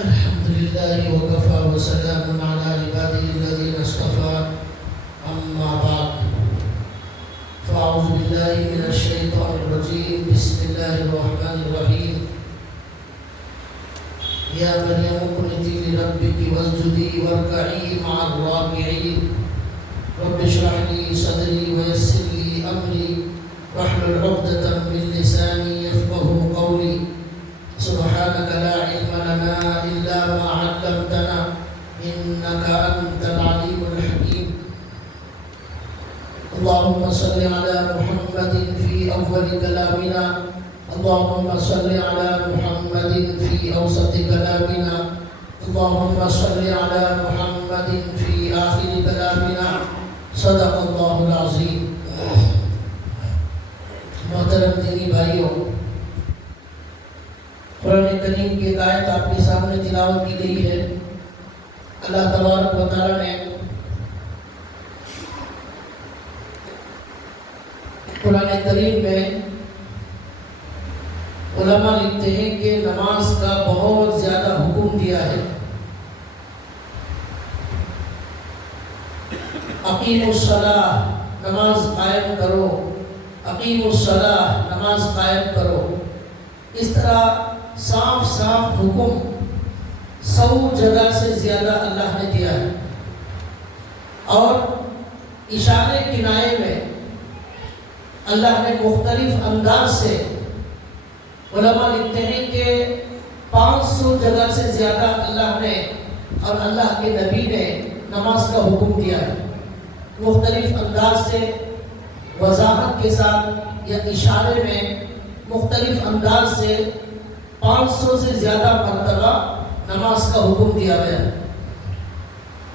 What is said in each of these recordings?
الحمد لله وكفى وسلام على عباده الذين اصطفى أما بعد فأعوذ بالله من الشيطان الرجيم بسم الله الرحمن الرحيم يا مريم اقنتي لربك واسجدي واركعي مع الراكعين رب اشرح لي صدري ويسر لي أمري واحلل عقدة من لساني يفقهوا قولي سبحانك لا علم لنا إلا ما علمتنا إنك أنت العليم الحكيم اللهم صل على محمد في أول كلامنا اللهم صل على محمد في أوسط كلامنا اللهم صل على محمد في آخر كلامنا صدق الله العظيم. محترم دینی بھائیوں، قرآن کریم کی آیت آپ کے سامنے تلاوت کی گئی ہے. اللہ تبارک و تعالیٰ نے قرآن کریم میں علماء لکھتے ہیں کہ نماز کا بہت زیادہ حکم دیا ہے. اقیموا الصلاۃ، نماز قائم کرو. اقیموا الصلاۃ، نماز قائم کرو. اس طرح صاف صاف حکم 100 جگہ سے زیادہ اللہ نے دیا ہے. اور اشارے کنائے میں اللہ نے مختلف انداز سے، علماء لکھتے ہیں کہ 500 جگہ سے زیادہ اللہ نے اور اللہ کے نبی نے نماز کا حکم دیا ہے. مختلف انداز سے، وضاحت کے ساتھ یا اشارے میں مختلف انداز سے 500 سے زیادہ مرتبہ نماز کا حکم دیا گیا.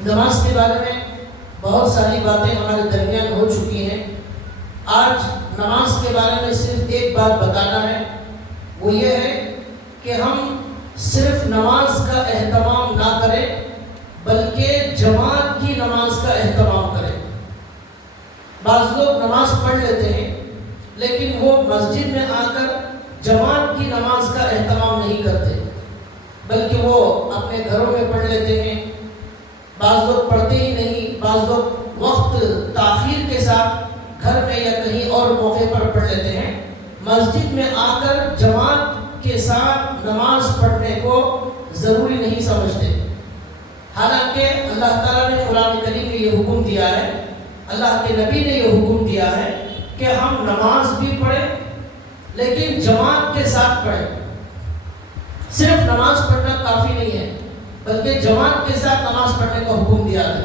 نماز کے بارے میں بہت ساری باتیں ہمارے درمیان ہو چکی ہیں. آج نماز کے بارے میں صرف ایک بات بتانا ہے، وہ یہ ہے کہ ہم صرف نماز کا اہتمام نہ کریں بلکہ جماعت کی نماز کا اہتمام کریں. بعض لوگ نماز پڑھ لیتے ہیں لیکن وہ مسجد میں آ کر جماعت کی نماز کا اہتمام نہیں کرتے، بلکہ وہ اپنے گھروں میں پڑھ لیتے ہیں. بعض لوگ پڑھتے ہی نہیں، بعض لوگ وقت تاخیر کے ساتھ گھر میں یا کہیں اور موقع پر پڑھ لیتے ہیں. مسجد میں آ کر جماعت کے ساتھ نماز پڑھنے کو ضروری نہیں سمجھتے. حالانکہ اللہ تعالیٰ نے قرآن کریم میں یہ حکم دیا ہے، اللہ کے نبی نے یہ حکم دیا ہے کہ ہم نماز بھی پڑھیں لیکن جماعت کے ساتھ پڑھیں. صرف نماز پڑھنا کافی نہیں ہے بلکہ جماعت کے ساتھ نماز پڑھنے کا حکم دیا ہے.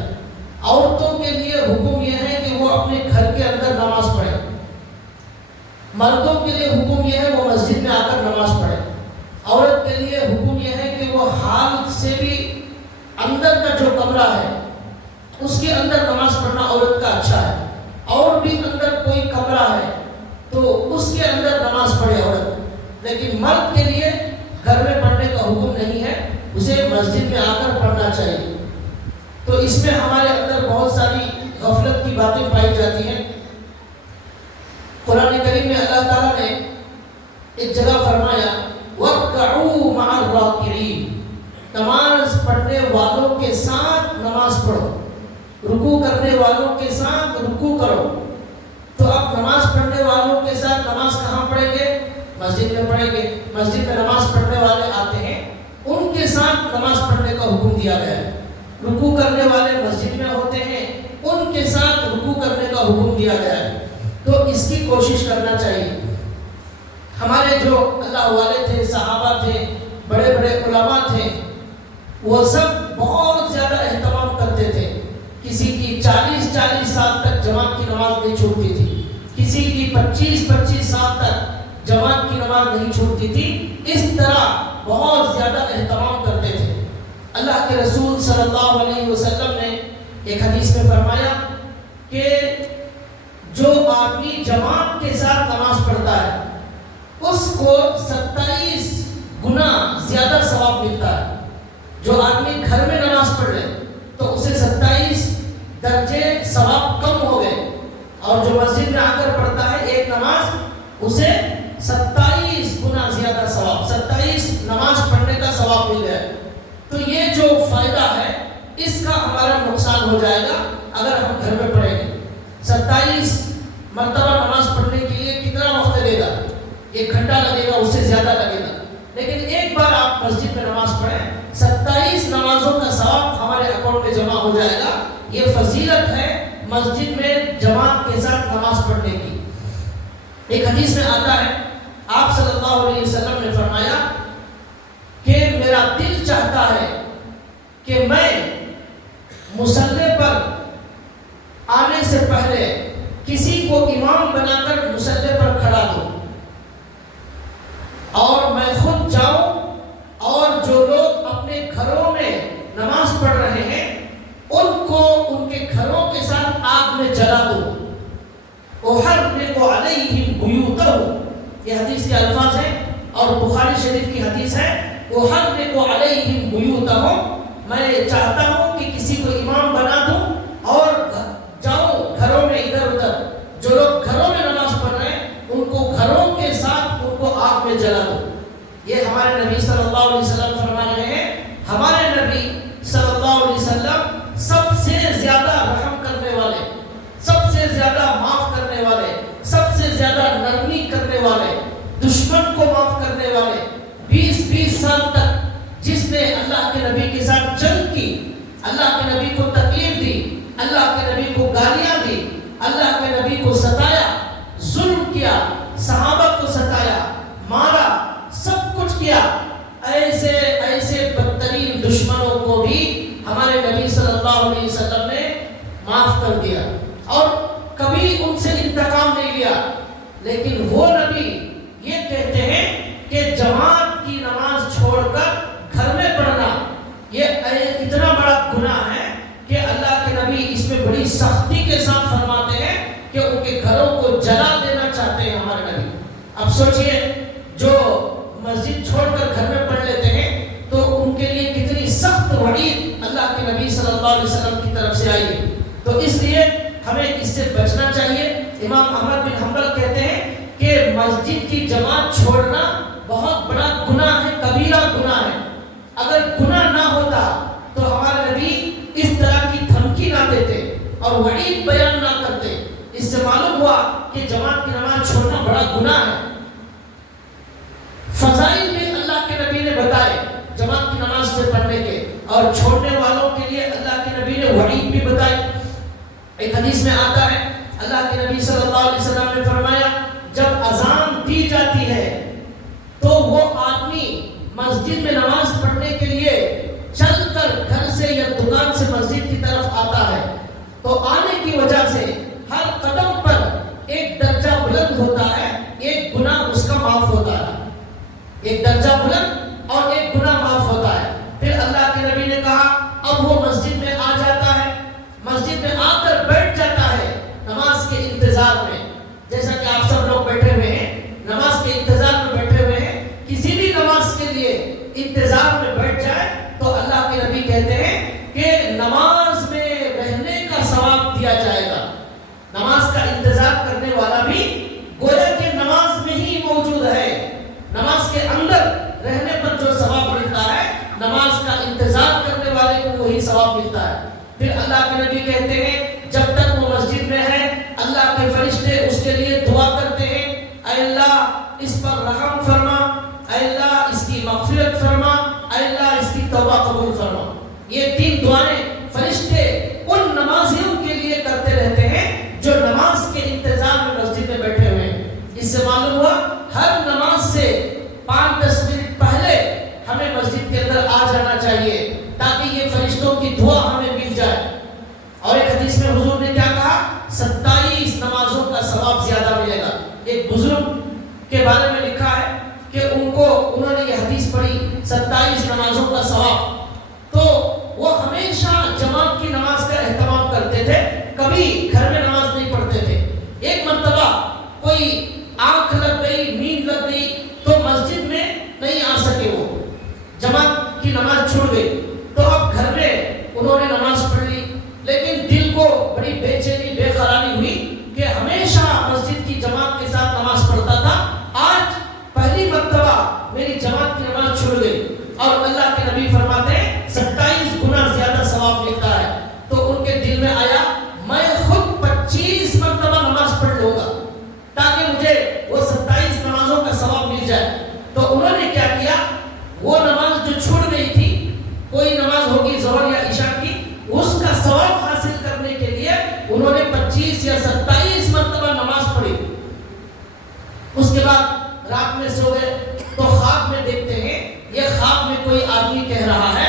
عورتوں کے لیے حکم یہ ہے کہ وہ اپنے گھر کے اندر نماز پڑھیں. مردوں کے لیے حکم یہ ہے وہ مسجد میں آ کر نماز پڑھیں. عورت کے لیے حکم یہ ہے کہ وہ حال سے بھی اندر کا جو کمرہ ہے اس کے اندر نماز پڑھنا عورت کا اچھا ہے. اور بھی اندر کوئی کمرہ ہے تو اس کے اندر نماز پڑھے عورت. لیکن مرد کے لیے گھر میں پڑھنے کا حکم نہیں ہے، اسے مسجد میں آ کر پڑھنا چاہیے. تو اس میں ہمارے اندر بہت ساری غفلت کی باتیں پائی جاتی ہیں. قرآن کریم میں اللہ تعالیٰ نے ایک جگہ فرمایا وَارْكَعُوا مَعَ الرَّاكِعِينَ، نماز پڑھنے والوں کے ساتھ نماز پڑھو، رکوع کرنے والوں کے ساتھ رکوع کرو. تو اب نماز پڑھنے والوں کے ساتھ نماز کہاں پڑھیں گے؟ مسجد میں پڑھیں گے. مسجد میں نماز پڑھنے والے آتے ہیں، ان کے ساتھ نماز پڑھنے کا حکم دیا گیا ہے. رکوع کرنے والے مسجد میں ہوتے ہیں، ان کے ساتھ رکوع کرنے کا حکم دیا گیا ہے. تو اس کی کوشش کرنا چاہیے. ہمارے جو اللہ والے تھے، صحابہ تھے، بڑے بڑے علماء تھے، وہ سب بہت زیادہ اہتمام کرتے تھے. کسی کی 40 سال تک جماعت کی نماز نہیں چھوٹتی تھی، کسی کی 25 سال تک جماعت کی نماز نہیں چھوٹتی تھی. اس طرح بہت زیادہ اہتمام کرتے تھے. اللہ کے رسول صلی اللہ علیہ وسلم نے ایک حدیث میں فرمایا کہ جو آدمی جماعت کے ساتھ نماز پڑھتا ہے اس کو 27 گنا زیادہ ثواب ملتا ہے. جو آدمی گھر میں نماز پڑھ لے تو اسے 27 درجے ثواب کم ہو گئے، اور جو مسجد میں آ کر پڑھتا ہے ایک نماز، اسے 27 گنا زیادہ ثواب، 27 نماز پڑھنے کا ثواب مل گیا. تو یہ جو فائدہ ہے اس کا ہمارا نقصان ہو جائے گا اگر ہم گھر میں پڑھیں گے. 27 مرتبہ نماز پڑھنے کے لیے کتنا وقت لگے گا؟ 1 گھنٹہ لگے گا، اس سے زیادہ لگے گا. لیکن ایک بار آپ مسجد میں نماز پڑھیں، 27 نمازوں کا ثواب ہمارے اکاؤنٹ میں جمع ہو جائے گا. یہ فضیلت ہے مسجد میں جماعت کے ساتھ نماز پڑھنے کی. ایک حدیث میں آتا ہے، آپ صلی اللہ علیہ وسلم نے فرمایا کہ میرا دل چاہتا ہے کہ میں مصلی پر آنے سے پہلے کسی کو امام بنا کر مصلی پر کھڑا دوں اور میں خود جاؤں اور جو لوگ اپنے گھروں میں نماز پڑھ رہے ہیں ان کو ان کے گھروں کے ساتھ آگ میں جلا دوں. احرق علیہم بیوتہم، یہ حدیث کے الفاظ ہیں اور بخاری شریف کی حدیث ہے. احرق علیہم بیوتہم، میں چاہتا ہوں کہ کسی کو امام بنا دوں اور جاؤں گھروں میں ادھر ادھر، جو لوگ گھروں میں نماز پڑھ رہے ہیں ان کو گھروں کے ساتھ ان کو آگ میں جلا دو. یہ ہمارے نبی صلی اللہ علیہ وسلم فرما رہے ہیں. ہمارے نبی صلی اللہ علیہ وسلم سب سے زیادہ رحم کرنے والے، سب سے زیادہ معاف کرنے والے، سب سے زیادہ نرمی کرنے والے، دشمن کو معاف کرنے والے. 20 سال تک جس نے اللہ کے نبی کے ساتھ جنگ کی، اللہ کے نبی کو تکلیف دی، اللہ کے نبی کو گالیاں دی، اللہ کے نبی کو ستایا، ظلم کیا، صحابہ کو ستایا، مارا، سب کچھ کیا، ایسے بدترین دشمنوں کو بھی ہمارے نبی صلی اللہ علیہ وسلم نے معاف کر دیا اور کبھی ان سے انتقام نہیں لیا. لیکن وہ نبی یہ کہتے ہیں کہ جماعت کی نماز چھوڑ کر گھر میں پڑھنا یہ اتنا بڑا گناہ ہے کہ اللہ کے نبی اس میں بڑی سختی کے ساتھ فرماتے ہیں کہ ان کے گھروں کو جلا دینا چاہتے ہیں ہمارے نبی. اب سوچئے جو مسجد چھوڑ کر گھر میں پڑھ لیتے ہیں تو ان کے لیے کتنی سخت وعید اللہ کے نبی صلی اللہ علیہ وسلم کی طرف سے آئی. تو اس لیے ہمیں اس سے بچنا چاہیے. امام احمد بن حنبل کہتے ہیں کہ مسجد کی جماعت چھوڑنا بہت بڑا گناہ ہے، کبیرہ گناہ ہے. اگر گناہ نہ ہوتا تو ہمارے نبی اس طرح کی دھمکی نہ دیتے اور وعید بیان نہ کرتے. اس سے معلوم ہوا کہ جماعت کی نماز چھوڑنا بڑا گناہ ہے. فضائل میں اللہ کے نبی نے بتائے جماعت کی نماز سے پڑھنے کے، اور چھوڑنے والوں کے لیے اللہ کے نبی نے وعید بھی بتائی. ایک حدیث میں آتا ہے اللہ کے نبی صلی اللہ علیہ وسلم نے فرمایا جب اذان دی جاتی ہے تو وہ آدمی مسجد میں نماز پڑھنے کے لیے چل کر گھر سے یا دکان سے مسجد کی طرف آتا ہے تو آنے کی وجہ سے ہر قدم پر ایک درجہ بلند ہوتا ہے، ایک گناہ اس کا معاف ہوتا ہے. ایک درجہ بلند اور ایک گناہ معاف ہوتا ہے. پھر اللہ کے نبی نے کہا اب وہ مسجد میں آ جاتا ہے، مسجد میں آ کر بیٹھ جاتا ہے نماز کے انتظار میں. جیسا کہ آپ سب لوگ بیٹھے ہوئے ہیں، نماز کے انتظار میں بیٹھے ہوئے ہیں، کسی بھی نماز کے لیے انتظار میں بیٹھ جائے تو اللہ کے نبی کہتے ہیں کہ نماز میں رہنے کا ثواب دیا جائے گا. نماز کا انتظار کرنے والا بھی گویا کہ نماز میں ہی موجود ہے. نماز کے اندر رہنے پر جو ثواب ملتا ہے نماز کا انتظار کرنے والے کو وہی ثواب ملتا ہے. پھر اللہ کے نبی کہتے ہیں جب تک وہ مسجد میں ہے اللہ کے فرشتے اس کے لیے دعا کرتے ہیں اے اللہ اس پر رحم فرما، اے اللہ اس کی مغفرت فرما، اے اللہ اس کی توبہ قبول فرما. یہ 3 دعائیں فرشتے ان نمازیوں کے لیے کرتے رہتے ہیں جو نماز کے انتظار میں مسجد میں بیٹھے ہوئے ہیں. اس سے معلوم ہوا ہر نماز سے 5-10 منٹ پہلے ہمیں مسجد کے اندر آ جانا چاہیے تاکہ یہ فرشتوں کی دعا ہمیں مل جائے. اور ایک حدیث میں حضور نے کیا کہا؟ 27 نمازوں کا ثواب زیادہ ملے گا. ایک بزرگ کے بارے میں لکھا ہے کہ انہوں نے یہ حدیث پڑھی 27 نمازوں کا ثواب، تو وہ ہمیشہ جماعت کی نماز کا اہتمام کرتے تھے، کبھی گھر میں نماز نہیں پڑھتے تھے. ایک مرتبہ کوئی آنکھ لگ گئی، نیند لگ گئی تو مسجد میں نہیں آ سکے، وہ جماعت کی نماز چھوڑ گئی. تو اب گھر میں انہوں نے نماز پڑھ لی، لیکن دل کو بڑی بے چینی بے قراری ہوئی کہ ہمیشہ مسجد کی جماعت کے ساتھ نماز پڑھتا تھا، آج پہلی مرتبہ میری جماعت کی نماز چھوڑ گئی. اور اللہ کے نبی فرماتے ہیں بعد رات میں سو گئے تو خواب میں دیکھتے ہیں، یہ خواب میں کوئی آدمی کہہ رہا ہے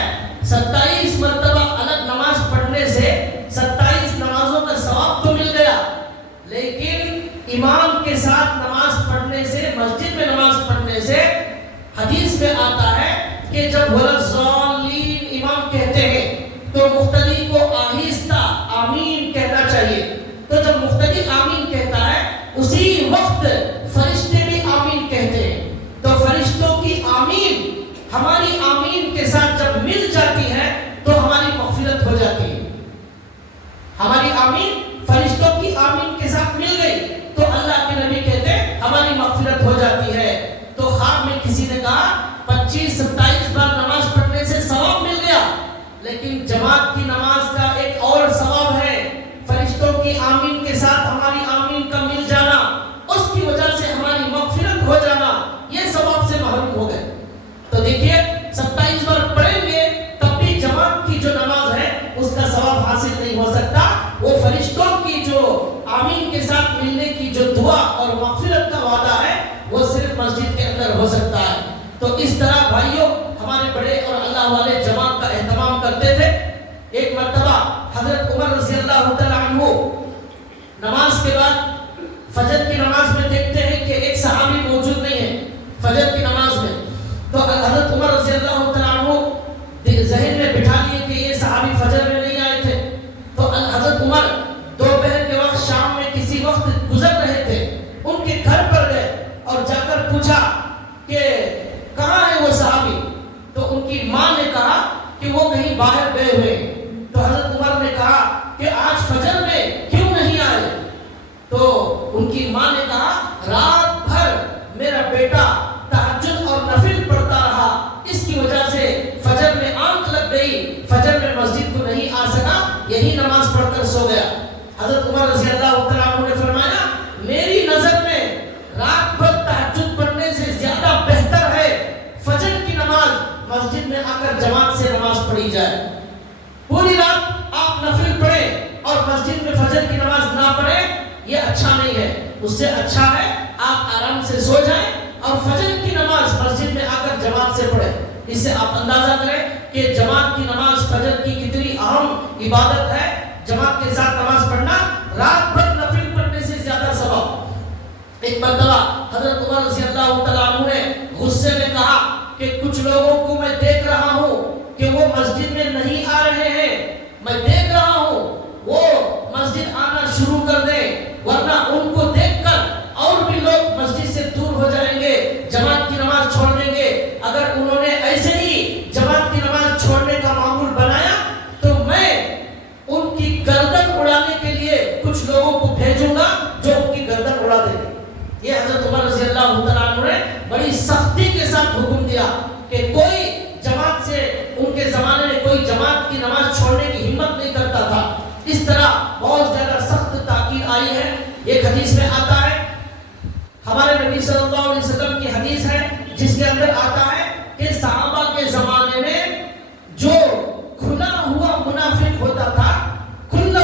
27 مرتبہ الگ نماز پڑھنے سے 27 نمازوں کا ثواب تو مل گیا، لیکن امام کے ساتھ نماز پڑھنے سے، مسجد میں نماز پڑھنے سے حدیث میں آتا ہے کہ جب وَلَضَّالِّينَ امام کہتے ہیں تو مقتدی کو آہستہ آمین کہنا چاہیے، تو جب مقتدی آمین کہتا ہے اسی وقت فرشتے بھی آمین کہتے ہیں، تو فرشتوں کی آمین ہماری آمین کے ساتھ جب مل جاتی ہے تو ہماری مغفرت ہو جاتی ہے۔ ہماری آمین فرشتوں کی آمین کے ساتھ مل گئی تو اللہ کے نبی کہتے ہیں ہماری مغفرت ہو جاتی ہے۔ تو خواب میں کسی نے کہا 25-27 بار نماز پڑھنے سے ثواب مل گیا، لیکن جماعت کی نماز کا ایک اور ثواب ہے، فرشتوں کی آمین کے ساتھ ہماری آمین کا مل جانا، اس کی وجہ سے ہماری مغفرت ہو جانا، یہ ثواب سے محروم ہو گئے۔ تو دیکھیے 27 بار پڑھیں گے تب بھی جماعت کی جو نماز ہے اس کا ثواب حاصل نہیں ہو سکتا، وہ فرشتوں کی جو آمین کے ساتھ ملنے کی جو دعا اور مغفرت کا وعدہ ہے وہ صرف مسجد کے اندر ہو سکتا ہے۔ تو اس طرح بھائیوں ہمارے بڑے اور اللہ والے جماعت کا اہتمام کرتے تھے۔ ایک مرتبہ حضرت عمر رضی اللہ تعالیٰ عنہ نماز کے بعد فجر کی نماز میں دیکھتے ہیں کہ ایک صحابی موجود نہیں ہے فجر کی نماز میں، تو حضرت عمر رضی اللہ تعالیٰ عنہ ذہن میں بٹھا لیے کہ یہ صحابی فجر میں نہیں آئے تھے، تو حضرت عمر دوپہر کے وقت شام میں کسی وقت گزر رہے تھے، ان کے گھر پر گئے اور جا کر پوچھا کہ کہاں ہے وہ صحابی، تو ان کی ماں نے کہا کہ وہ کہیں باہر گئے ہوئے ہیں۔ تو حضرت عمر نے کہا کہ آج فجر میں کیوں نہیں آئے، تو ان کی ماں نے کہا رات بھر میرا بیٹا تہجد اور نفل پڑھتا رہا، اس کی وجہ سے فجر میں آنکھ لگ گئی، فجر میں مسجد کو نہیں آ سکا، یہی نماز پڑھ کر سو گیا۔ حضرت عمر رضی اللہ تعالیٰ عنہ نے فرمایا میری نظر میں رات بھر تہجد پڑھنے سے زیادہ بہتر ہے فجر کی نماز مسجد میں آ کر جماعت سے نماز پڑھی جائے۔ پوری رات آپ نفل پڑھیں اور مسجد میں فجر کی نماز نہ پڑھیں، یہ اچھا نہیں ہے، اس سے اچھا ہے آپ آرام سے سو جائیں اور فجر کی نماز مسجد میں آ کر جماعت سے پڑھیں۔ اس سے آپ اندازہ کریں کہ جماعت کی نماز فجر کی کتنی اہم عبادت ہے، جماعت کے ساتھ نماز پڑھنا رات بھر نفل پڑھنے سے زیادہ ثواب۔ ایک مرتبہ حضرت عمر رضی اللہ تعالیٰ عنہ نے غصے میں کہا کہ کچھ لوگوں کو میں دیکھ رہا ہوں کہ وہ مسجد میں نہیں آ رہے ہیں، میں دیکھ رہا ہوں وہ مسجد آنا شروع کر دیں، ورنہ ان کو دیکھ کر اور بھی لوگ مسجد سے دور ہو جائیں گے، جماعت کی نماز چھوڑ دیں گے۔ اگر انہوں نے ایسے ہی جماعت کی نماز چھوڑنے کا معمول بنایا تو میں ان کی گردن اڑانے کے لیے کچھ لوگوں کو بھیجوں گا جو ان کی گردن اڑا دیں گے۔ یہ حضرت عمر رضی اللہ تعالیٰ عنہ نے بڑی سختی کے ساتھ حکم دیا کہ کوئی جماعت سے، ان کے زمانے میں کوئی جماعت کی نماز چھوڑنے کی ہمت نہیں کرتا تھا۔ اس طرح بہت زیادہ سخت تاکید آئی ہے۔ ایک حدیث میں آتا ہے، ہمارے نبی صلی اللہ علیہ وسلم کی حدیث ہے جس کے اندر آتا ہے کہ صحابہ کے زمانے میں جو کھلا ہوا منافق ہوتا تھا، کھلا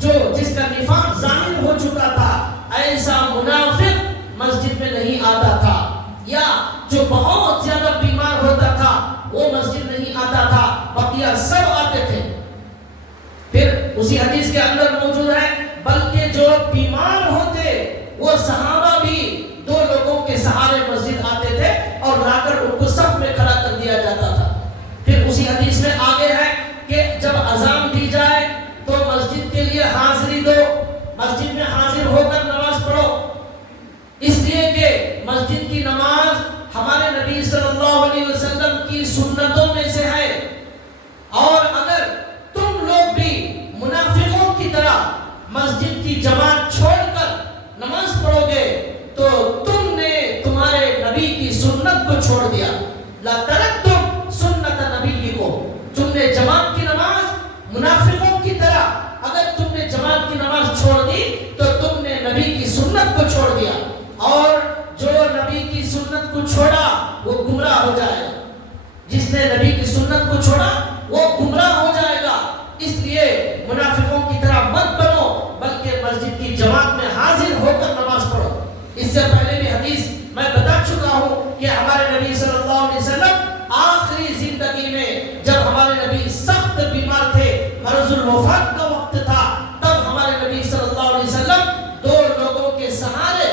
جو جس کا نفاق ظاہر ہو چکا تھا، ایسا منافق مسجد میں نہیں آتا تھا، یا جو بہت زیادہ بیمار ہوتا تھا وہ مسجد نہیں آتا تھا، بقیہ سب آتے تھے۔ پھر اسی حدیث کے اندر موجود ہے بلکہ جو بیمار ہوتے وہ صحابہ بھی 2 لوگوں کے سہارے مسجد آتے تھے اور لا کر ان کو صف میں کھڑا کر دیا جاتا تھا۔ پھر اسی حدیث میں آگے ہے کہ جب اذان دی جائے تو مسجد کے لیے حاضری دو، مسجد میں حاضر ہو کر نماز پڑھو، اس لیے کہ مسجد کی نماز ہمارے نبی صلی اللہ علیہ وسلم کی سنتوں میں سے ہے، اور اگر تم لوگ بھی منافقوں کی طرح مسجد کی جماعت چھوڑ کر نماز پڑھو گے تو تم نے تمہارے نبی کی سنت کو چھوڑ دیا۔ لا ترکتم سنت نبیکم، تم نے جماعت کی نماز منافقوں کی طرح اگر تم نے جماعت کی نماز چھوڑ دی تو تم نے نبی کی سنت کو چھوڑ دیا، اور جو نبی کی سنت کو چھوڑا وہ گمراہ ہو جائے گا۔ جس نے نبی کی سنت کو چھوڑا وہ گمراہ ہو جائے گا۔ اس لیے منافقوں کی طرح مت بنو، بلکہ مسجد کی جماعت میں حاضر ہو کر نماز پڑھو۔ اس سے پہلے بھی حدیث میں بتا چکا ہوں کہ ہمارے نبی صلی اللہ علیہ وسلم آخری زندگی میں جب ہمارے نبی سخت بیمار تھے، مرض الوفات کا وقت تھا، تب ہمارے نبی صلی اللہ علیہ وسلم دو لوگوں کے سہارے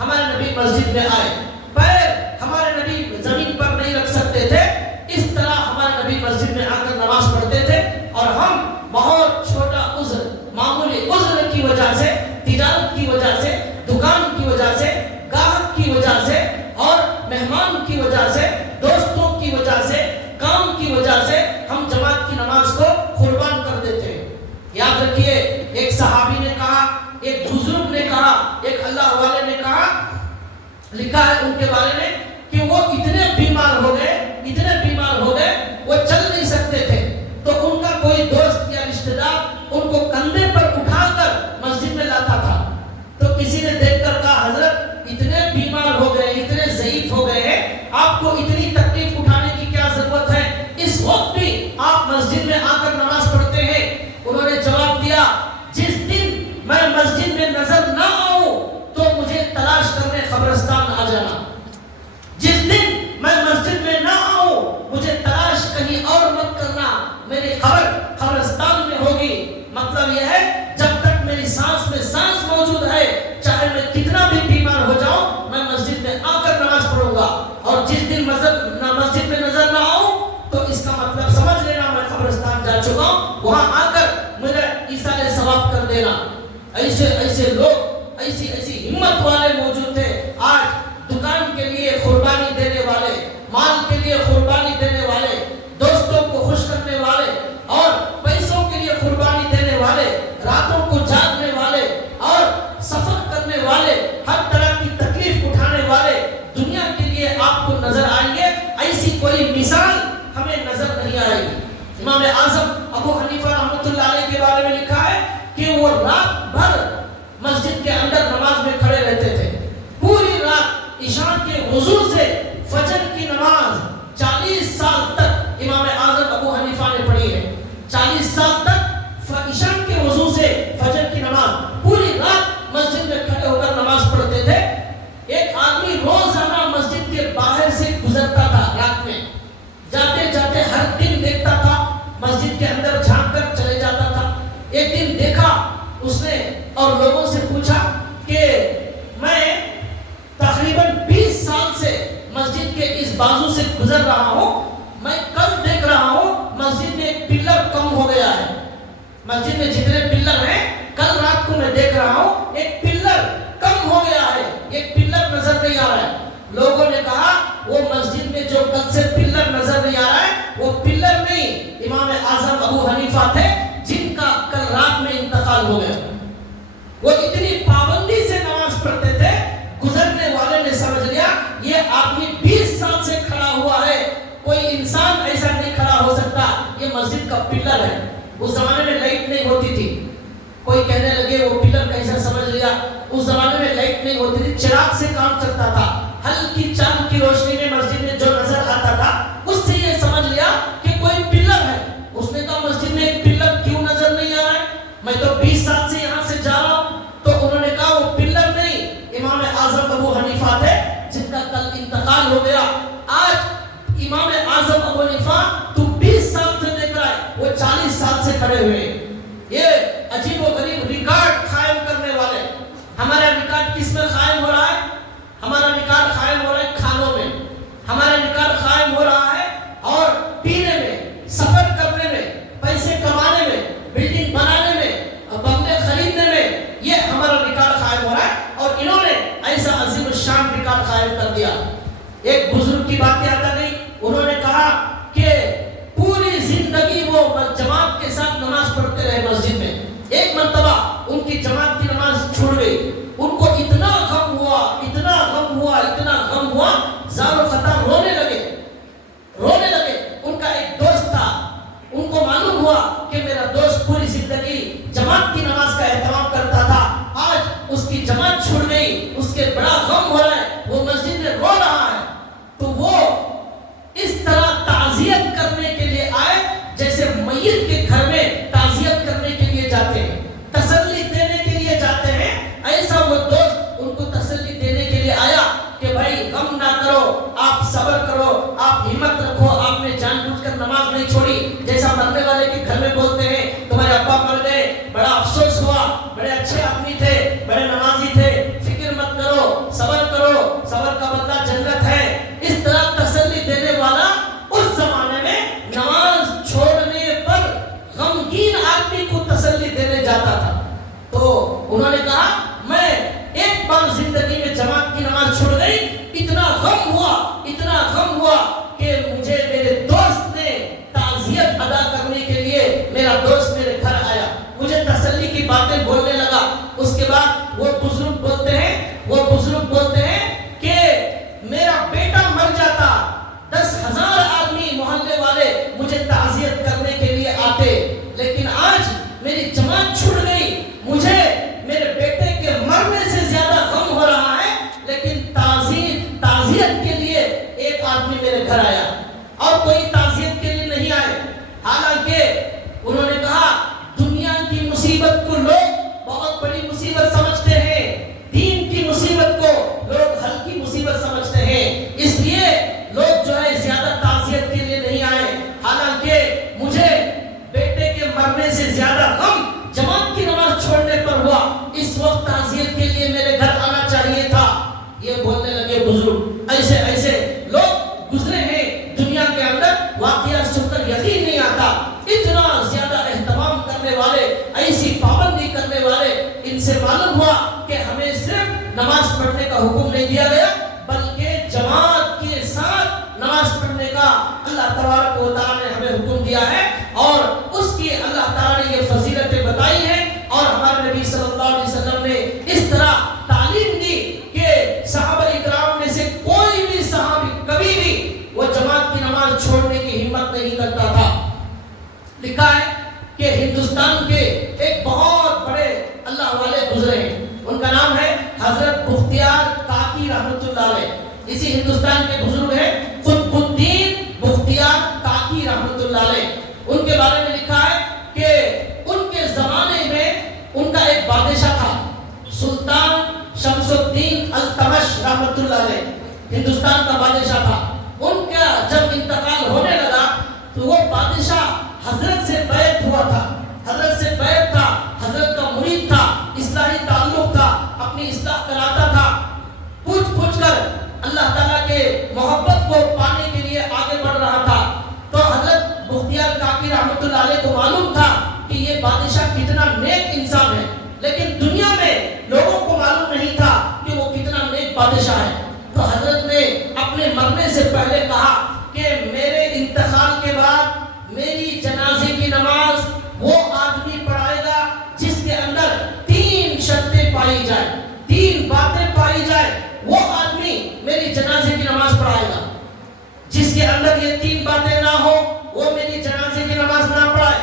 ہمارے نبی مسجد میں آئے. پیر ہمارے نبی زمین پر نہیں رکھ سکتے تھے، اس طرح ہمارے نبی مسجد میں آ کر نماز پڑھتے تھے. اور ہم بہت چھوٹا عذر، معمولی عذر کی وجہ سے، تجارت کی وجہ سے، دکان کی وجہ سے، گاہک کی وجہ سے اور مہمان کی وجہ سے، دوستوں کی وجہ سے، کام کی وجہ سے ہم جماعت کی نماز کو قربان کر دیتے ہیں. یاد رکھیے، ایک صحابی نے کہا، ایک بزرگ نے کہا، ایک اللہ والے نے کہا، لکھا ہے ان کے بارے میں کہ وہ اتنے بیمار ہو گئے، اتنے بیمار ہو گئے وہ چل نہیں سکتے تھے. تو ان کا کوئی دوست یا رشتہ دار ان کو کندھے پر اٹھا کر مسجد میں لاتا تھا. تو کسی نے دیکھ کر کہا، حضرت اتنے بیمار ہو گئے، اتنے ضعیف ہو گئے ہیں، آپ کو اتنی تکلیف اٹھانے کی کیا ضرورت ہے؟ اس وقت بھی آپ مسجد میں آ کر نماز پڑھتے ہیں. انہوں نے جواب دیا، جس دن میں مسجد میں نظر نہ آؤں تو مجھے تلاش کرنے قبرستان آ جانا. جس دن میں مسجد میں نہ آؤں مجھے تلاش کہیں اور مت کرنا، میری قبر قبرستان میں ہوگی. مطلب یہ ہے جب تک میری سانس میں سانس موجود ہے، چاہے میں کتنا بھی بیمار ہو جاؤں، میں مسجد میں آ کر نماز پڑھوں گا. اور جس دن مسجد میں نظر نہ آؤں تو اس کا مطلب سمجھ لینا میں قبرستان جا چکا ہوں، وہاں آ کر مجھے ایصال ثواب کر دینا. ایسے لوگ، ایسی ہمت والے موجود تھے. آج دکان کے لیے قربانی دینے والے، مال کے لیے قربانی دینے والے، دوستوں کو خوش کرنے والے اور پیسوں کے لیے قربانی دینے والے، راتوں کو جاگنے والے اور سفر کرنے والے، ہر طرح کی تکلیف اٹھانے والے دنیا کے لیے آپ کو نظر آئیں گے. ایسی کوئی مثال ہمیں نظر نہیں آئے گی. امام اعظم ابو حنیفہ رحمۃ اللہ علیہ کے بارے میں لکھا ہے کہ وہ رات بھر مسجد کے اندر نماز میں کھڑے رہتے تھے. پوری رات عشاء کے وضو سے فجر کی نماز 40 سال تک امام اعظم ابو حنیفہ نے پڑھی ہے. 40 سال تک عشاء کے وضو سے فجر کی نماز پوری رات مسجد میں کھڑے ہو کر نماز پڑھتے تھے. ایک آدمی روزانہ مسجد کے باہر سے گزرتا تھا، رات میں جاتے جاتے ہر دن دیکھتا تھا، مسجد کے اندر جھانک کر چلے جاتا تھا. ایک دن دیکھا اس نے اور لوگوں سے پوچھا کہ میں تقریباً 20 سال سے مسجد کے اس بازو سے گزر رہا ہوں، میں کل دیکھ رہا ہوں مسجد میں ایک پلر کم ہو گیا ہے. مسجد میں جتنے پلر ہیں کل رات کو میں دیکھ رہا ہوں ایک پلر کم ہو گیا ہے، ایک پلر نظر نہیں آ رہا ہے. لوگوں نے کہا وہ مسجد میں جو کل سے پلر نظر نہیں آ رہا ہے وہ پلر نہیں، امام اعظم ابو حنیفہ تھے جن کا کل رات میں انتقال ہو گیا. وہ اتنی پابندی سے نماز پڑھتے تھے، گزرنے والے نے سمجھ لیا یہ آدمی 20 سال سے کھڑا ہوا ہے، کوئی انسان ایسا نہیں کھڑا ہو سکتا، یہ مسجد کا پلر ہے. اس زمانے میں لائٹ نہیں ہوتی تھی. کوئی کہنے لگے وہ پلر کیسا سمجھ لیا، اس زمانے میں لائٹ نہیں ہوتی تھی، چراغ سے کام چلتا تھا. ہلکی چاند کی روشنی میں مسجد میں جو نظر آتا تھا اس سے یہ سمجھ لیا کہ کوئی پلر ہے. اس نے کہا مسجد میں ایک پلر کیوں نظر نہیں آ رہا ہے، میں تو 20 سال سے یہاں سے جا رہا ہوں. تو انہوں نے کہا وہ پلر نہیں، امام اعظم ابو حنیفہ تھے جن کا کل انتقال ہو گیا. آج امام اعظم ابو حنیفہ تو 20 سال سے دیکھ رہا ہے، وہ 40 سال سے کھڑے ہوئے. یہ عجیب و غریب ریکارڈ قائم کرنے والے. ہمارا ریکارڈ کس میں قائم ہو رہا ہے؟ ہمارا ریکارڈ قائم ہو رہا ہے کھانوں میں، ہمارا ریکارڈ قائم ہو رہا ہے اور پینے میں، سفر کرنے میں، پیسے کمانے میں، بلڈنگ بنانے میں، بنگلے خریدنے میں. یہ ہمارا ریکارڈ قائم ہو رہا ہے اور انہوں نے ایسا عظیم الشان ریکارڈ قائم کر دیا. ایک بزرگ کی بات یاد آ گئی. انہوں نے کہا کہ پوری زندگی وہ جماعت کے ساتھ نماز پڑھتے رہے مسجد میں. ایک مرتبہ ان کی جماعت کی نماز چھوڑ گئی. ان کو اتنا غم ہوا، اتنا غم ہوا، اتنا غم ہوا، زار و خطا رونے لگے. ان کا ایک دوست تھا، ان کو معلوم ہوا کہ میرا دوست پوری زندگی جماعت کی نماز کا اہتمام کرتا تھا، آج اس کی جماعت چھوڑ گئی، اس کے بڑا غم ہو رہا ہے، وہ مسجد میں رو رہا ہے. تو وہ بزرگ ایسے ایسے لوگ گزرے ہیں دنیا کے اندر، واقعات سن کر یقین نہیں آتا، اتنا زیادہ اہتمام کرنے والے، ایسی پابندی کرنے والے، ان سے معلوم ہوا کہ ہمیں صرف نماز پڑھنے کا حکم نہیں دیا گیا بلکہ جماعت کے ساتھ نماز پڑھنے کا اللہ تبارک و تعالیٰ نے ہمیں حکم دیا ہے، اور اس کی اللہ تعالیٰ نے یہ فضیلتیں بتائی ہیں، اور ہمارے نبی صلی اللہ علیہ وسلم نے اس طرح تعلیم دی کہ صحابہ اکرام میں سے کوئی بھی صحابی کبھی بھی وہ جماعت کی نماز چھوڑنے کی ہمت نہیں کرتا تھا۔ لکھا ہے کہ ہندوستان کے ایک بہت بڑے اللہ والے گزرے ہیں، ان کا نام ہے حضرت بختیار کاکی رحمۃ اللہ علیہ۔ اسی ہندوستان کے بزرگ ہیں قطب الدین بختیار کاکی رحمۃ اللہ علیہ۔ ان کے بارے میں لکھا ہے کہ ان کے زمانے میں ان کا ایک بادشاہ تھا سلطان شمس الدین التمش رحمۃ اللہ علیہ، ہندوستان کا بادشاہ تھا۔ ان کا جب انتقال ہونے لگا تو وہ بادشاہ حضرت سے بیعت ہوا تھا، حضرت سے بیعت تھا، حضرت کا مرید تھا، اصلاحی تعلق تھا، اپنی اصلاح کراتا تھا، پوچھ پوچھ کر اللہ تعالیٰ کے محبت کو پانے کے لیے آگے بڑھ رہا تھا۔ تو حضرت بختیار کاکی رحمۃ اللہ علیہ کو معلوم تھا کہ یہ بادشاہ کتنا نیک انسان ہے، لیکن دنیا میں لوگوں کو معلوم نہیں تھا کہ وہ کتنا نیک بادشاہ ہے۔ تو حضرت نے اپنے مرنے سے پہلے کہا کہ میرے انتقال کے بعد میری جنازے کی نماز وہ آدمی پڑھائے گا جس کے اندر 3 شرطیں پائی جائیں، 3 باتیں پائی جائیں، وہ آدمی میری جنازے کی نماز پڑھائے گا۔ جس کے اندر یہ 3 باتیں نہ ہو وہ میری جنازے کی نماز نہ پڑھائے۔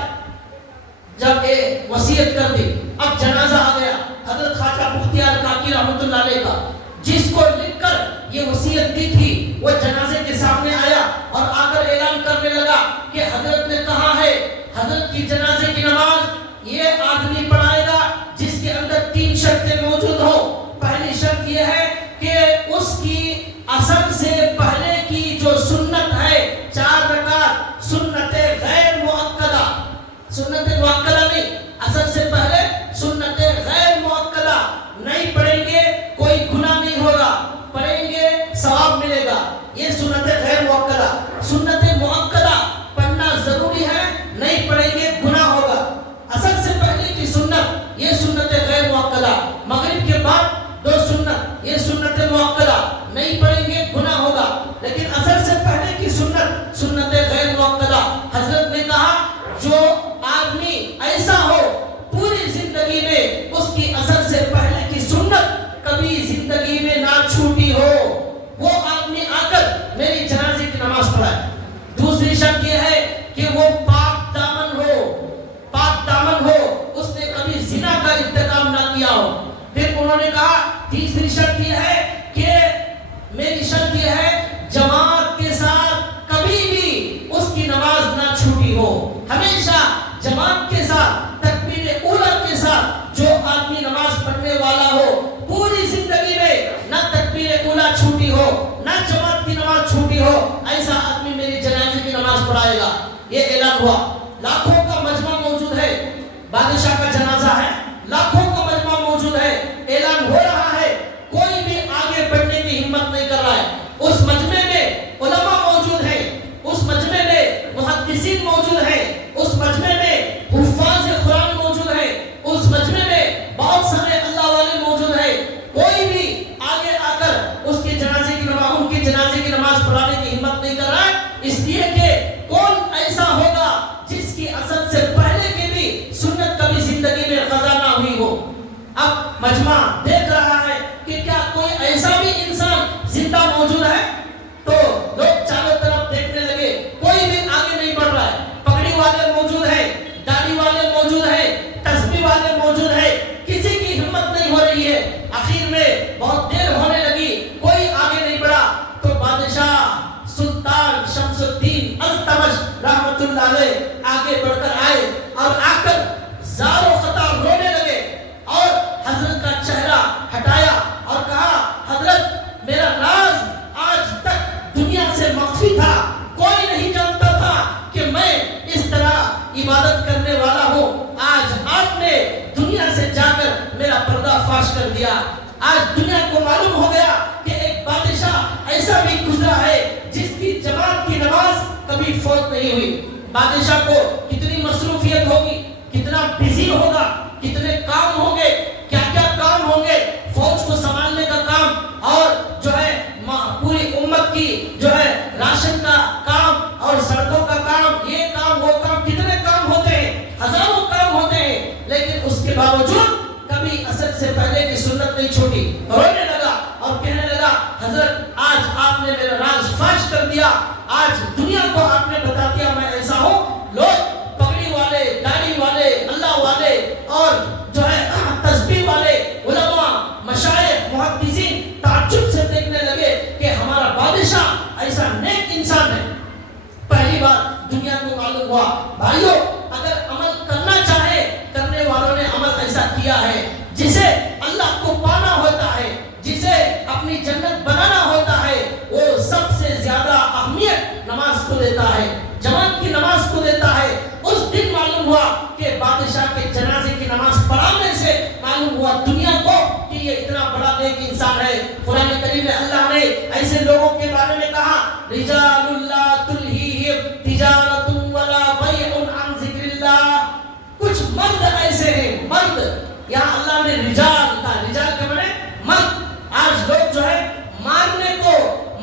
جب یہ وصیت کر دی، اب جنازہ آ گیا حضرت خواجہ بختیار کاکی رحمۃ اللہ علیہ کا، جس کو لکھ کر یہ وصیت دی تھی، وہ جنازے کے سامنے آیا اور آ کر اعلان کرنے لگا کہ حضرت نے کہا ہے حضرت کی جنازے کی نماز یہ آدمی پڑھائے گا جس کے اندر 3 شرطیں موجود ہو۔ پہلی شرط یہ ہے کہ اس کی اثر سے پہلے کی جو سنت ہے 4 رکعت، سنت غیر مؤکدہ، سنت مؤکدہ نہیں، اثر سے پہلے سنت غیر مؤکدہ نہیں پڑھیں گے کوئی گناہ نہیں ہوگا، پڑھیں گے ثواب ملے گا، یہ سنت غیر مؤکدہ۔ سنت مؤکدہ پڑھنا ضروری ہے، نہیں پڑھیں گے گناہ ہوگا۔ اثر سے پہلے کی سنت یہ سنت غیر مؤکدہ، مغرب کے بعد 2 سنت یہ سنت مؤکدہ، نہیں پڑھیں گے گناہ ہوگا۔ لیکن اثر سے پہلے کی سنت سنت غیر مؤکدہ، حضرت نے کہا جو آدمی ایسا ہو پوری زندگی میں اس کی اثر سے پہلے کی سنت کبھی زندگی میں نہ چھوٹی ہو، وہ آدمی آ کر میری جنازے کی نماز پڑھائے۔ دوسری شرط یہ ہے کہ وہ پاک دامن ہو، پاک دامن ہو، اس نے کبھی زنا کا ارتکاب نہ کیا ہو۔ پھر انہوں نے کہا تیسری شرط یہ ہے کہ میری شرط یہ ہے جماعت کے ساتھ کبھی بھی اس کی نماز نہ چھوٹی ہو، ہمیشہ جماعت کے ساتھ تکبیر اولیٰ کے ساتھ جو آدمی نماز پڑھنے والا ہو پوری زندگی میں نہ تکبیر اولیٰ چھوٹی ہو نہ جماعت کی نماز چھوٹی ہو، ایسا آدمی میری جنازے کی نماز پڑھائے گا۔ یہ اعلان ہوا، لاکھوں کا مجمع موجود ہے، بادشاہ کا جنازہ ہے، لاکھوں کا مجمع موجود ہے، اعلان ہو رہا ہے، کوئی بھی آگے بڑھنے کی ہمت نہیں کر رہا ہے۔ اس مجمع میں علماء موجود ہیں، اس مجمع میں محدثین موجود ہیں، اس مجمع میں حفاظ قرآن موجود ہیں، اس مجمع میں بہت سارے اللہ والے موجود ہیں، کوئی بھی آگے آ کر اس کی جنازے کی نماز، ان کی جنازے کی نماز پڑھانے کی ہمت نہیں کر رہا ہے، اس لیے کہ کون ایسا ہوگا جس کی اثر سے پہلے کی بھی سنت کبھی زندگی میں قضا نہ ہوئی ہو۔ اب مجمع دیکھ رہا ہے کہ کیا کوئی ایسا بھی انسان زندہ موجود ہے، تو لوگ چاروں طرف دیکھنے لگے، کوئی بھی آگے نہیں بڑھ رہا ہے۔ پگڑی والے موجود ہیں، داڑھی والے موجود ہیں، تسبیح والے موجود ہیں، کسی کی ہمت نہیں ہو رہی ہے۔ آخر میں بہت دیر ہونے لگی، کوئی آگے نہیں بڑھا، تو بادشاہ سلطان شمس الدین التمش رحمۃ اللہ علیہ آگے بڑھ کر آئے اور آ کر زار و خطا رونے لگے اور حضرت کا چہرہ ہٹایا اور کہا حضرت میرا راز آج تک دنیا سے مخفی تھا، کوئی نہیں جانتا تھا کہ میں اس طرح عبادت کرنے والا ہوں، آج آپ نے دنیا سے جا کر میرا پردہ فاش کر دیا۔ آج دنیا کو معلوم ہو گیا کہ ایک بادشاہ ایسا بھی گزرا ہے جس کی جماعت کی نماز کبھی فوت نہیں ہوئی. بادشاہ کو کتنی مصروفیت ہوگی, کتنا بزی ہوگا, کتنے کام ہوں گے, کیا کیا کام ہوں گے, فوج کو سنبھالنے کا کام اور جو ہے پوری امت کی جو ہے راشن کا کام اور سڑکوں کا کام, یہ کام وہ کام, کتنے کام ہوتے ہیں, ہزاروں کام ہوتے ہیں, لیکن اس کے باوجود کبھی اصل سے پہلے کی سنت نہیں چھوٹی. رونے لگا اور کہنے لگا حضرت آج آپ نے میرا راز فاش کر دیا, آج دنیا کو آپ نے بتا دیا میں ایسا ہوں. لوگ پگڑی والے, داڑھی والے, اللہ والے اور جو ہے تسبیح والے علماء, مشائخ, محدثین تعجب سے دیکھنے لگے کہ ہمارا بادشاہ ایسا نیک انسان ہے. پہلی بار دنیا کو معلوم ہوا بھائیو, اگر عمل کرنا چاہے کرنے والوں نے عمل ایسا کیا ہے جسے اللہ کو پانا ہوتا ہے, جسے اپنی جنت بنانا ہوتا ہے, وہ سب سے زیادہ اہمیت نماز کو دیتا ہے, جماعت کی نماز کو دیتا ہے. اس دن معلوم ہوا کہ بادشاہ کے جنازے کی نماز پڑھانے سے معلوم ہوا دنیا کو کہ یہ اتنا بڑا نیک انسان ہے. قرآن کریم میں اللہ نے ایسے لوگوں کے بارے میں کہا رجال لا تلہیہم تجارت ولا بیع عن ذکر اللہ. کچھ مرد ایسے ہیں, مرد, یہاں اللہ نے رجال کہا, رجال کے معنی مرد. آج لوگ جو ہے مارنے کو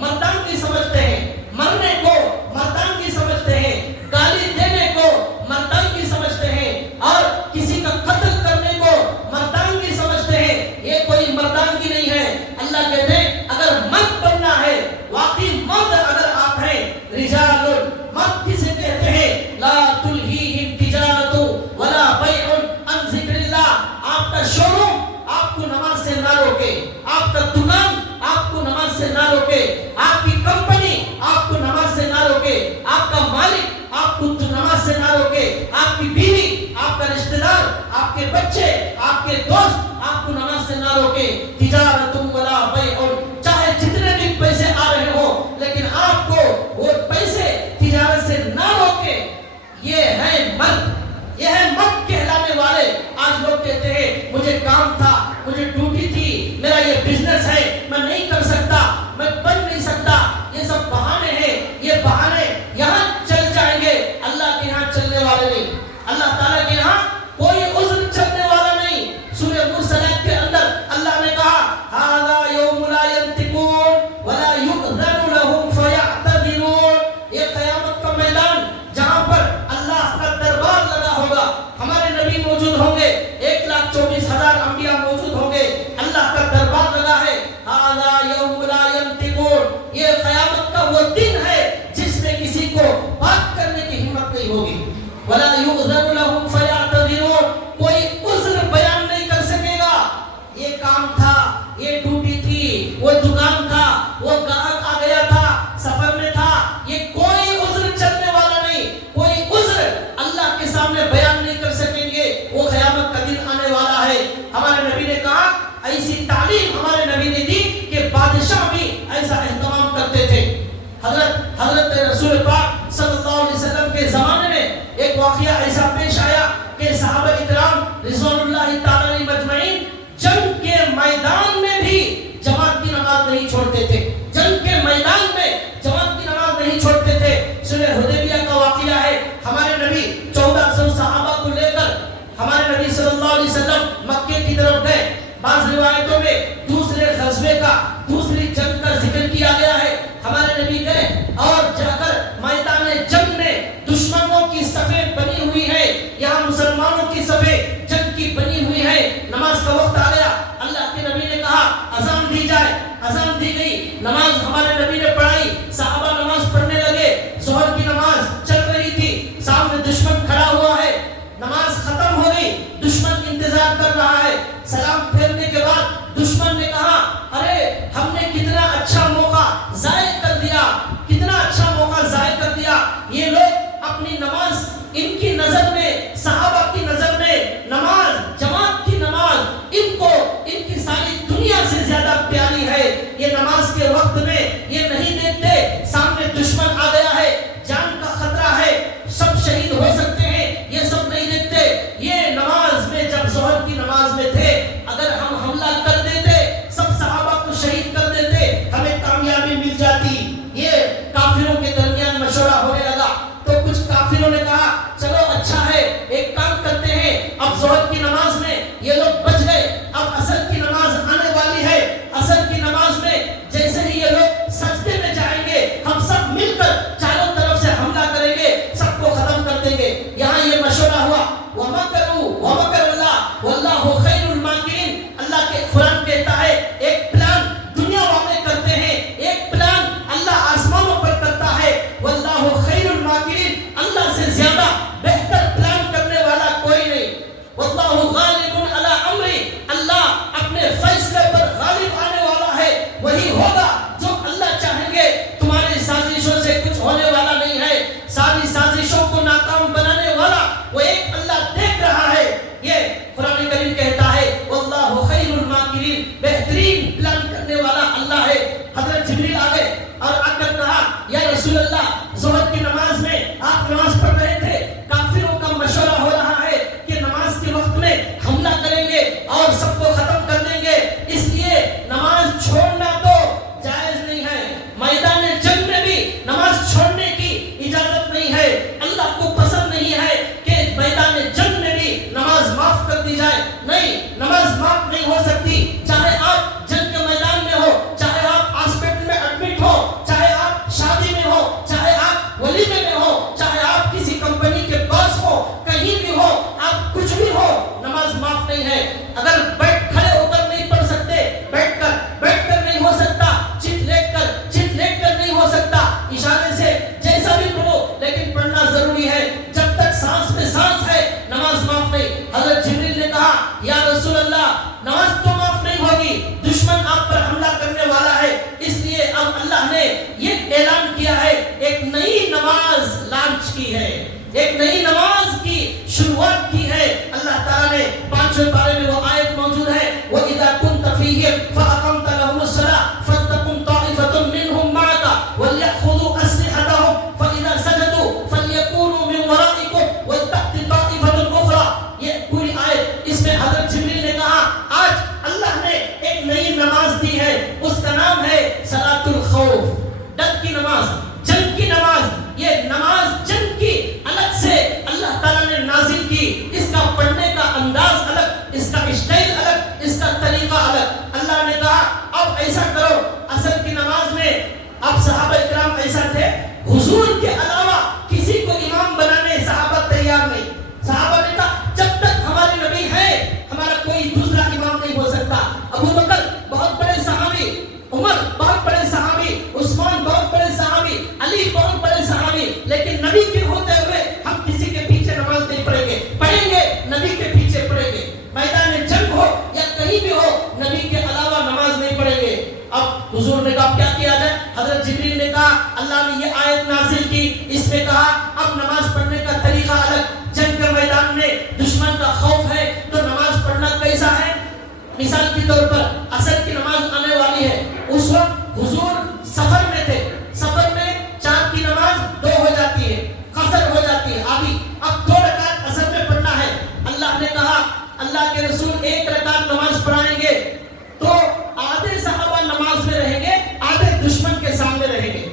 مردانگی سمجھتے ہیں, مرنے کو مردانگی سمجھتے ہیں, گالی دینے کو مردانگی سمجھتے ہیں اور کسی کا قتل کرنے کو مردانگی سمجھتے ہیں. یہ کوئی مردانگی نہیں ہے. اللہ کہتے ہیں اگر مرد بننا ہے, واقعی مرد اگر آپ ہیں, رجال, مرد کسے کہتے ہیں, لا تلہیہم تجارت ولا بیع عن ذکر اللہ. آپ کا شو روم آپ کو نماز سے نہ روکے, آپ کا دکان آپ کو نماز سے نہ روکے, آپ کی کمپنی آپ کو نماز سے نہ روکے, آپ کا مالک آپ کو نماز سے نہ روکے, آپ کی بیوی, آپ کا رشتہ دار, آپ کے بچے, آپ کے دوست آپ کو نماز سے نہ روکے. تجارت ولا بیع, چاہے جتنے بھی پیسے آ رہے ہوں لیکن آپ کو وہ پیسے تجارت سے نہ روکے. یہ ہے مرد, یہ ہے مرد کہلانے والے. آج لوگ کہتے ہیں مجھے کام تھا, مجھے ڈیوٹی تھی, میرا یہ بزنس ہے, میں نہیں کر سکتا, میں بن نہیں سکتا. یہ سب بہانے ہیں, یہ بہانے یہاں چل جائیں گے, اللہ کے یہاں چلنے والے نہیں. اللہ تعالیٰ کے یہاں کوئی عذر چلنے والا نہیں. سورہ مرسلات کے اندر اللہ نے کہا ھذا یوم لا ینطقون ولا یؤذن لهم فیعتذرون. یہ قیامت کا میدان جہاں پر اللہ کا دربار لگا ہوگا, ہمارے نبی موجود ہوں گے, 1,24,000 انبیاء موجود ہوں گے, اللہ کا دربار لگا ہے. ھذا یوم لا ینطقون, یہ قیامت کا وہ دن ہے جس میں کسی کو بات کرنے کی ہمت نہیں ہوگی. ولا یؤذن لهم فیعتذرون, کوئی عذر بیان نہیں کر سکے گا. یہ کام تھا, یہ ڈیوٹی تھی, وہ دکان تھا, وہ گاہک آ گیا تھا, سفر میں تھا, یہ کوئی عذر چلنے والا نہیں. کوئی عذر اللہ کے سامنے بیان نہیں کر سکیں گے. وہ قیامت کا دن آنے والا ہے. ہمارے نبی نے کہا, ایسی تعلیم ہمارے نبی نے دی کہ بادشاہ بھی ایسا اہتمام کرتے تھے. حضرت رسول پاک صلی اللہ علیہ وسلم کے زمانے میں ایک واقعہ ایسا پیش آیا کہ صحابہ اکرام رضوان اللہ تعالی علیہم مجمعین جنگ کے میدان میں بھی جماعت کی نماز نہیں چھوڑتے تھے. جنگ کے میدان میں جماعت کی نماز نہیں چھوڑتے تھے. سورہ حدیبیہ کا واقعہ ہے. ہمارے نبی 1400 صحابہ کو لے کر ہمارے نبی صلی اللہ علیہ وسلم مکے کی طرف گئے. بعض روایتوں میں دوسرے غزوے کا, دوسری جنگ کا ذکر کیا گیا ہے. ہمارے نبی گئے اور جا کر میدان جنگ میں دشمنوں کی صفیں بنی ہوئی ہے, یہاں مسلمانوں کی صفیں جنگ کی بنی ہوئی ہے. نماز کا وقت آ گیا. اللہ کے نبی نے کہا اذان دی جائے. اذان دی گئی, نماز ہمارے نبی نے پڑھائی, صحابہ نماز پڑھنے لگے. ظہر کی نماز چل رہی تھی, سامنے دشمن کھڑا ہوا ہے. نماز ختم ہو گئی, دشمن انتظار کر رہا ہے. سلام پھیرنے کے بعد دشمن نے کہا ارے ہم نے کتنا اچھا موقع ضائع کر دیا, کتنا اچھا موقع ضائع کر دیا. یہ لوگ اپنی نماز, ان کی نظر میں, صحابہ کی نظر میں نماز, جماعت کی نماز ان کو ان کی ساری دنیا سے زیادہ پیاری ہے. یہ نماز کے وقت میں یہ نہیں دیکھتے سامنے دشمن آ گیا ہے, جان کا خطرہ ہے, سب شہید ہو سکتے ہیں, یہ سب نہیں دیکھتے. یہ نماز میں جب ظہر کی نماز میں تھے, اگر ہم حملہ کر دیتے, سب صحابہ کو شہید کر دیتے, ہمیں کامیابی مل جاتی. کی ہے، ایک نئی نماز کی شروعات کی ہے۔ اللہ تعالیٰ نے 5ویں پارے میں وہ آیت موجود ہے، وَإِذَا كُنْتَ فِيهِمْ فَأَقَمْتَ لَهُمُ الصَّلَاةَ فَلْتَقُمْ طَائِفَةٌ مِّنْهُمْ مَعَكَ وَلْيَأْخُذُوا أَسْلِحَتَهُمْ فَإِذَا سَجَدُوا فَلْيَكُونُوا مِنْ وَرَائِكُمْ وَلْتَأْتِ طَائِفَةٌ أُخْرَىٰ۔ یہ پوری آیت، اس میں حضرت جبریل نے کہا آج اللہ نے ایک نئی نماز دی ہے، اس کا نام ہے صلاۃ الخوف، ڈر کی نماز، جنگ کی نماز۔ یہ نماز جنگ کی الگ سے اللہ تعالیٰ نے نازل کی، اس کا پڑھنے کا انداز الگ، اس کا اسٹائل الگ، اس کا طریقہ الگ۔ اللہ نے کہا اب ایسا کرو، عصر کی نماز میں اب صحابہ اکرام ایسا تھے، حضور کے علاوہ کسی کو امام بنانے صحابہ تیار نہیں۔ صحابہ نے کہا جب تک ہمارے نبی ہے ہمارا کوئی دوسرا امام نہیں ہو سکتا۔ ابو بکر بہت بڑے صحابی، عمر بہت بڑے صحابی، عثمان بہت بڑے صحابی، علی بہت بڑے صحابی، لیکن نبی کے ہوتے ہوئے ہم کسی کے پیچھے نماز نہیں پڑھیں گے، پڑھیں گے نبی کے پیچھے پڑھیں گے۔ میدان جنگ ہو یا کہیں بھی ہو، نبی کے علاوہ نماز نہیں پڑھیں گے۔ اب حضور نے کہا کیا کیا جائے؟ حضرت جبریل نے کہا اللہ نے یہ آیت نازل کی، اس میں کہا اب نماز پڑھنے کا طریقہ الگ۔ جنگ کے میدان میں دشمن کا خوف ہے تو نماز پڑھنا کیسا ہے؟ مثال کے طور پر عصر کی نماز آنے والی ہے، اس وقت حضور سفر میں تھے، سفر میں 4 کی نماز 2 ہو جاتی ہے، قصر ہو جاتی ہے آدھی، اب 2 رکعت عصر میں پڑھنا ہے۔ اللہ نے کہا اللہ کے رسول 1 رکعت نماز پڑھائیں گے تو آدھے صحابہ نماز میں رہیں گے، آدھے دشمن کے سامنے رہیں گے،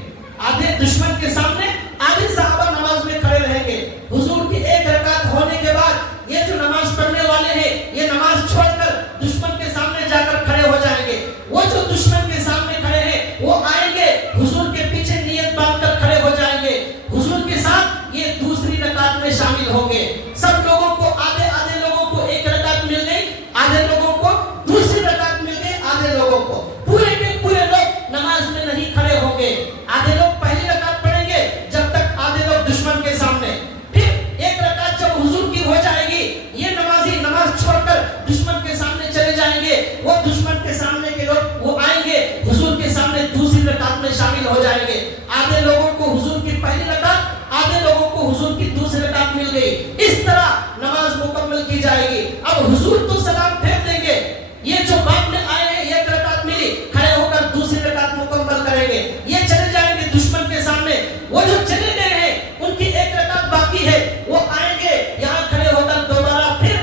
آدھے دشمن کے سامنے، آدھے صحابہ نماز میں کھڑے رہیں گے۔ حضور کی 1 رکعت ہونے کے بعد یہ جو نماز پڑھنے والے ہیں یہ نماز چھوڑ کر دشمن کے سامنے جا کر کھڑے ہو جائیں گے۔ وہ جو دشمن کے سامنے کھڑے ہیں وہ آئیں گے، حضور کے پیچھے نیت باندھ کر کھڑے ہو جائیں گے، حضور کے ساتھ یہ دوسری رکعت میں شامل ہوں گے۔ سب لوگوں کو آدھے آدھے لوگوں کو 1 رکعت مل گئی، آدھے لوگوں کو دوسری رکعت مل گئی، آدھے لوگوں کو پورے کے پورے لوگ نماز میں نہیں کھڑے ہوں گے۔ آدھے لوگ پہلی رکعت پڑھیں گے جب تک آدھے لوگ دشمن کے سامنے، پھر 1 رکعت جب حضور کی ہو جائے گی یہ نمازی نماز چھوڑ کر دشمن کے سامنے چلے جائیں گے، وہ دشمن کے سامنے کے لوگ وہ آئیں گے حضور کے سامنے دوسری رکعت میں شامل ہو جائیں گے۔ آدھے لوگوں کو حضور کی پہلی رکعت، آدھے لوگوں کو حضور کی دوسری رکعت مل گئی، اس طرح نماز مکمل کی جائے گی۔ اب حضور تو سلام پھیر دیں گے، یہ جو بعد میں آئے ہیں 1 رکعت ملی، کھڑے ہو کر دوسری رکعت مکمل کریں گے، یہ چلے جائیں گے دشمن کے سامنے۔ وہ جو چلے گئے ہیں ان کی 1 رکعت باقی ہے، وہ آئیں گے یہاں کھڑے ہو کر دوبارہ پھر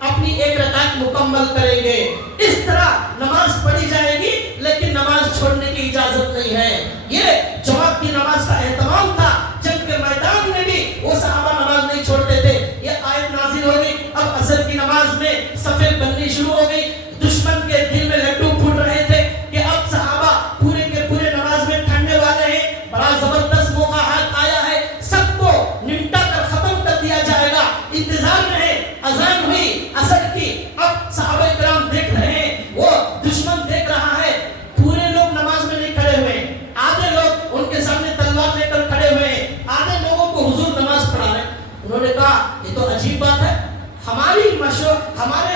اپنی 1 رکعت مکمل کریں گے۔ اس طرح نماز پڑھی جائے گی، لیکن نماز چھوڑنے کی اجازت نہیں ہے۔ یہ جماعت کی نماز کا اہتمام تھا، جنگ کے میدان میں بھی وہ صحابہ نماز نہیں چھوڑتے تھے۔ یہ آیت نازل ہو گئی، اب عصر کی نماز میں صفیں بننی شروع ہو گئی، دشمن کے دل میں لڈو پھوٹ رہے تھے کہ اب صحابہ پورے کے پورے نماز میں ٹھنڈے والے ہیں، بڑا زبردست موقع ہاتھ آیا ہے، سب کو نمٹا کر ختم کر دیا جائے گا، انتظار میں ہے۔ اذان ہوئی عصر کی، اب صحابہ کرام دیکھ رہے ہیں، وہ دشمن دیکھ رہا ہے، پورے لوگ نماز میں نہیں کھڑے ہوئے ہیں، آدھے لوگ ان کے سامنے تلوار لے کر کھڑے ہوئے ہیں، آدھے لوگوں کو حضور نماز پڑھا رہے ہیں۔ انہوں نے کہا یہ تو عجیب بات ہے، ہمارے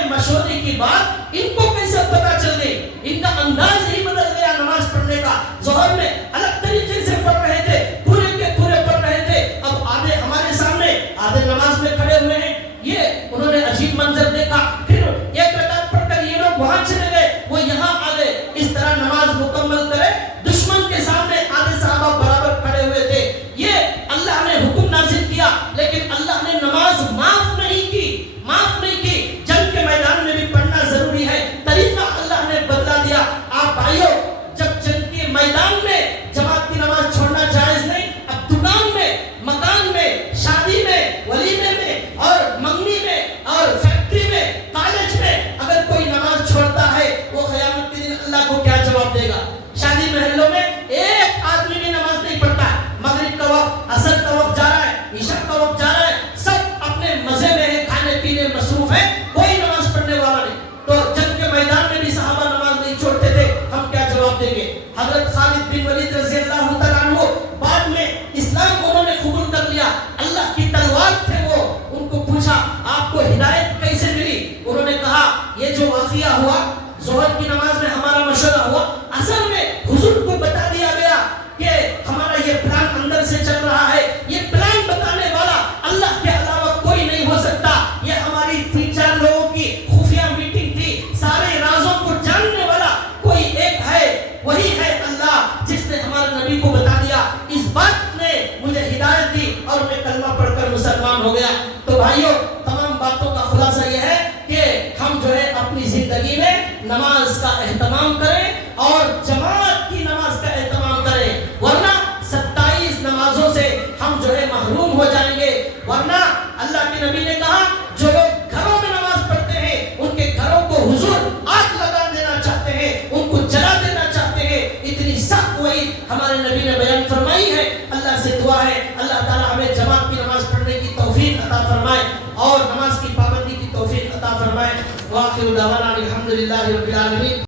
مشورے کی بات ان کو کیسے پتہ چل گئی؟ ان کا انداز ہی بدل گیا نماز پڑھنے کا۔ ظہر میں الگ طریقے سے پڑھ رہے تھے، پورے کے پورے پڑھ رہے تھے، اب آدھے ہمارے سامنے، آدھے نماز میں کھڑے ہوئے ہیں۔ یہ انہوں نے عجیب منظر دیکھا، پھر 1 رکعت پڑھ کر یہ لوگ وہاں چلے گئے، وہ یہاں آ گئے۔ اس طرح نماز مکمل کرے، دشمن کے سامنے آدھے صحابہ برابر کھڑے ہوئے تھے۔ یہ اللہ نے حکم نازل کیا، لیکن اللہ نے نماز معاف نہیں کی، معاف نہیں کی۔ جنگ کے میدان میں بھی پڑھنا ضروری ہے، طریقہ اللہ نے بدلا دیا۔ آپ بھائیوں، جب جنگ کے میدان میں جماعت کی نماز چھوڑنا جائز نہیں، اب دکان میں، مکان میں، شادی میں، ولیمے میں اور منگنی میں اور فیکٹری میں، کالج میں اگر کوئی نماز چھوڑتا ہے وہ قیامت کے دن اللہ کو کیا جواب دے گا؟ شادی محلوں میں ایک آدمی بھی نماز نہیں پڑھتا ہے، مغرب کا وقت، عصر کا وقت جا رہا ہے، عشاء کا وقت جا رہا ہے، سب اپنے مزے میں ہے، کھانے پینے مصروف ہے، کوئی نماز پڑھنے والا نہیں۔ تو جنگ کے میدان میں بھی صحابہ نماز نہیں چھوڑتے تھے، ہم کیا جواب دیں گے؟ حضرت خالد بن ولید رضی اللہ تعالیٰ عنہ بعد میں اسلام انہوں نے قبول کر لیا، اللہ کی تلوار تھے وہ، ان کو پوچھا آپ کو ہدایت کیسے ملی؟ انہوں نے کہا یہ جو واقعہ ہوا، ظہر کی نماز میں ہمارا مشورہ ہوا، اصل میں حضور کو بتا دیا گیا کہ ہمارا یہ پلان اندر سے چل رہا ہے، یہ پلان بتانے ہمارے نبی نے بیان فرمائی ہے. اللہ سے دعا ہے اللہ تعالیٰ ہمیں جماعت کی نماز پڑھنے کی توفیق عطا فرمائے اور نماز کی پابندی کی توفیق عطا فرمائے. وآخر دعوانا الحمدللہ رب العالمین.